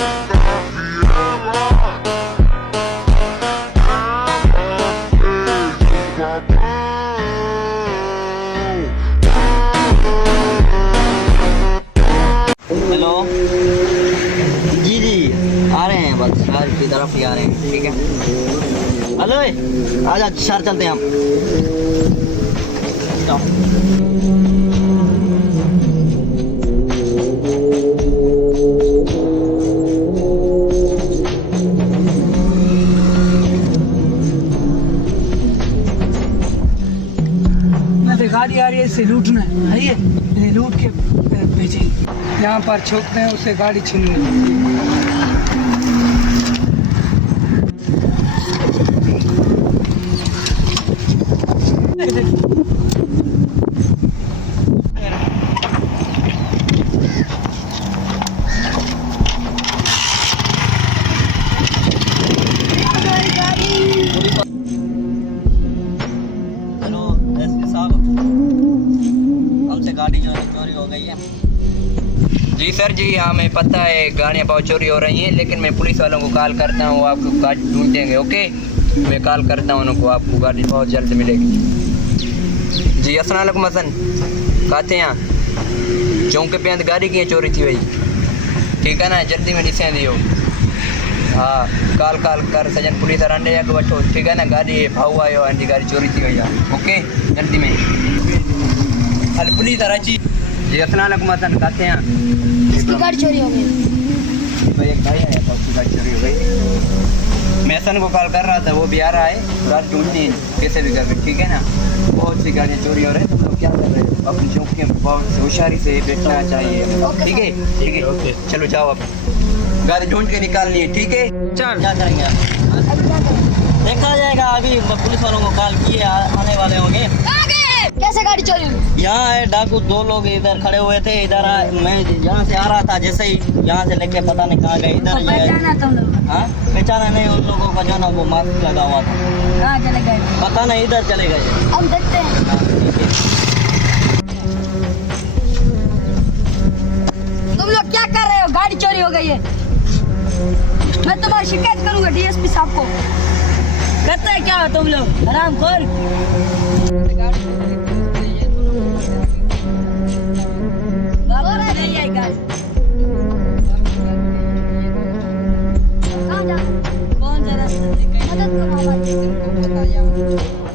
Hello जी जी, आ रहे हैं, बस शहर की तरफ ही आ रहे हैं। ठीक है, हेलो आज शहर चलते हैं हम। गाड़ी आ रही है, इसे लूटना है, ये लूट के भेजेंगे। यहाँ पर छोड़ते हैं, उसे गाड़ी छीन गाड़ी जो चोरी हो गई है। जी सर जी, हमें पता है गाड़ियाँ बहुत चोरी हो रही हैं, लेकिन मैं पुलिस वालों को कॉल करता हूँ, आपको गाड़ी ढूंढ देंगे। ओके, मैं कॉल करता हूँ उनको, आपको गाड़ी बहुत जल्द मिलेगी। जी अस्सलाम वालेकुम हसन, कहते हैं चौंक पे अंदर गाड़ी की चोरी थी भाई। ठीक है ना, जल्दी में डिसें दियो। हाँ, कॉल कर सजन पुलिस अंडे जाके बैठो। ठीक है ना, गाड़ी भाव आयो आंटी, गाड़ी चोरी थी भैया। ओके, जल्दी में अल पुलिस रांची। जी अस्सलाम वालेकुम हसन, कहते हैं इसकी गाड़ी चोरी हो गई भाई, एक भाई आया था, उसकी गाड़ी चोरी हो गई। मैं हसन को कॉल कर रहा था, वो भी आ रहा है, रात ढूंढनी है कैसे भी करके। ठीक है ना, बहुत सी गाड़ियाँ चोरी हो रही है, तो लोग क्या कर रहे हैं, अपनी चौकी में बहुत होशियारी से बैठना चाहिए। ठीक है ठीक है, ओके चलो जाओ, अब गाड़ी ढूंढ के निकालनी है। ठीक है, चल क्या करेंगे आप, देखा जाएगा। अभी पुलिस वालों को कॉल किए, आने वाले होंगे। कैसे गाड़ी चोरी हुई? यहाँ है डाकू, दो लोग इधर खड़े हुए थे। इधर मैं यहाँ से आ रहा था, जैसे ही यहाँ से लेके पता नहीं कहाँ गए। इधर पहचाना तुम लोग? हाँ, पहचाना नहीं उन लोगों का, जो ना वो मास्क लगा हुआ था। कहाँ चले गए? पता नहीं, इधर चले गए। हम देखते हैं। हाँ, ठीक है। तुम लोग क्या कर रहे हो? गाड़ी चोरी हो गई है, मैं तुम्हारी शिकायत करूंगा डीएसपी साहब को। करते हैं क्या हो तुम लोग, हरामखोर?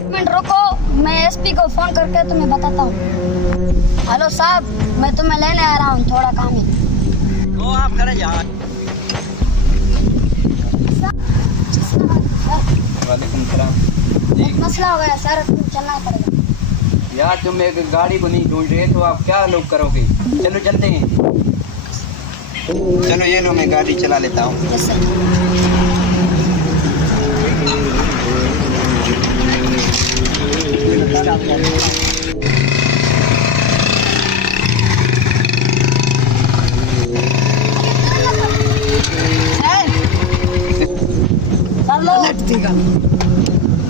मिनट रुको, मैं एसपी को फोन करके तुम्हें बताता हूँ। हेलो साहब, मैं तुम्हें लेने आ रहा हूँ, थोड़ा काम है। वो आप खड़े जाओ। वालेकुम सलाम जी। एक मसला हो गया सर, तुम चलना पड़ेगा। यार तुम एक गाड़ी को नहीं ढूंढ रहे तो आप क्या लोग करोगे। चलो चलते हैं, चलो ये लो, मैं गाड़ी चला लेता हूँ। Yes sir.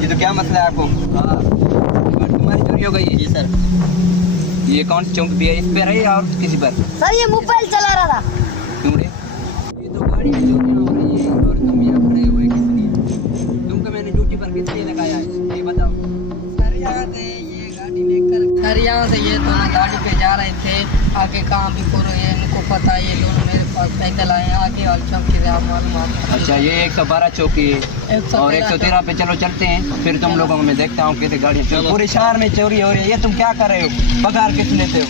ये तो क्या मसला है आपको? हाँ, तुम्हारी चोरी हो गई है। जी सर। ये कौन सी चौक भी है, इस पर है और किसी पर? सर ये मोबाइल चला रहा था। क्यों रे? ये तो गाड़ी में चोरी हो रही है और तुम यहाँ खड़े हुए किस लिए? तुमको मैंने ड्यूटी पर किस लिए लगाया है, ये बताओ। सर यहाँ से ये गाड़ी लेकर, सर यहाँ से ये दोनों गाड़ी पे जा रहे थे, आगे कहाँ भी करो, ये इनको पता है, ये दोनों मेरे पास पैदल आए, आगे वाली चौकी से आप मालूम। अच्छा, ये 112 चौकी है और 113 पे चलो चलते हैं, फिर तुम लोगों को मैं देखता हूँ कैसे गाड़ियाँ पूरे शहर में चोरी हो रही है। ये तुम क्या कर रहे हो, पगार किस लेते हो?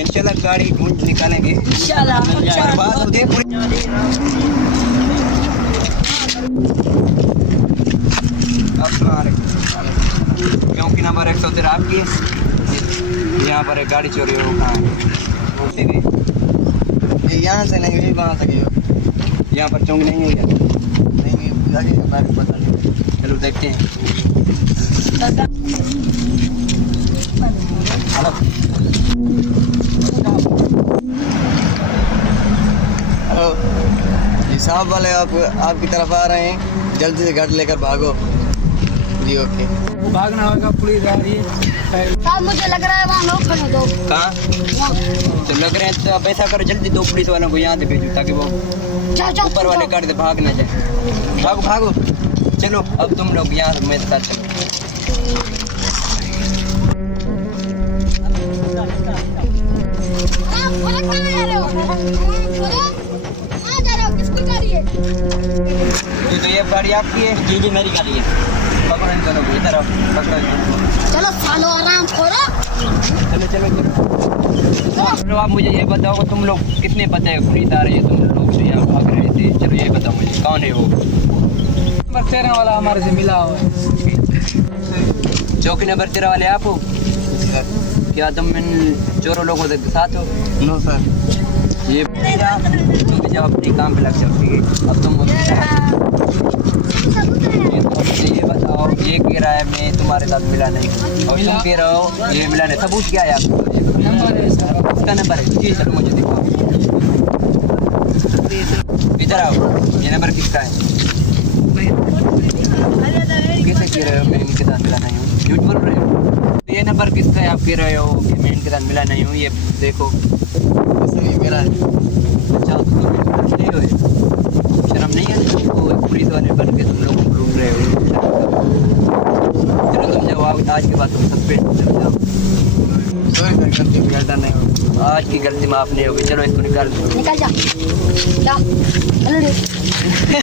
इंशाल्लाह गाड़ी ढूंढ निकालेंगे। बर्बाद होती है पूरी। क्योंकि नंबर 113 आपकी है, यहाँ पर एक गाड़ी चोरी हो। कहाँ यहाँ से नहीं हुई, वहाँ से गई हो। यहाँ पर चौंक नहीं हुई है, नहीं पता नहीं। चलो देखते हैं। हेलो हेलो जी, साहब वाले आपकी तरफ आ रहे हैं, जल्दी से गाड़ी लेकर भागो। जी ओके। भागना होगा, पुलिस आ रही है। साहब मुझे लग रहा है वहाँ लोग खड़े दो कहाँ वहाँ। तो लग रहे हैं, तो आप ऐसा करो जल्दी दो पुलिस वालों को यहाँ से भेजो ताकि वो जाओ जाओ ऊपर वाले कर दे, भाग ना जाए। भागो भागो, चलो अब तुम लोग यहाँ से मेरे साथ चलो। आप कहाँ जा रहे हो? कहाँ जा रहे हो? किसकी गाड़ी है? तो ये गाड़ी आपकी है? जी जी मेरी गाड़ी है। पकड़ो इन दोनों को, इधर आओ, पकड़ो इनको। चलो सालो आराम करो। चलो चलो चलो। चलो आप मुझे ये बताओ, तुम लोग कितने पते हैं पुलिस आ रही है, तुम लोग से यहाँ भाग रहे थे, चलो ये बताओ मुझे कौन है वो? नंबर 13 वाला हमारे से मिला हुआ है। चौकी नंबर 13 वाले आप हो? क्या तुम इन चोरों लोगों के साथ हो? No sir. ये जब अपने काम पे लग जाओ, ठीक है? अब तुम ये बताओ, ये कह रहा है मैं तुम्हारे साथ मिला नहीं, और तुम कह रहे हो ये मिला नहीं, सबूत क्या है आपको? नंबर है सर। उसका नंबर है जी, चलो मुझे दिखाओ, इधर आओ। ये नंबर किसका है? कैसे कह रहे हो मैं इनके साथ मिला नहीं हूँ? झूठ बोल रहे हो? ये नंबर किसका है? आप कह रहे हो कि मैं इनके साथ मिला नहीं हूँ, ये देखो मेरा है। अच्छा तो तुम नहीं हो, शर्म नहीं है तुमको? पुलिस वाले बन के तुम लोग घूम रहे हो। चलो तुम जाओ, आज के बाद तुम सस्पेंड हो जाओ। सॉरी सर, गलती गलता नहीं हो। आज की गलती माफ नहीं होगी, चलो इसको निकाल दो। निकल जा जा चलो रे।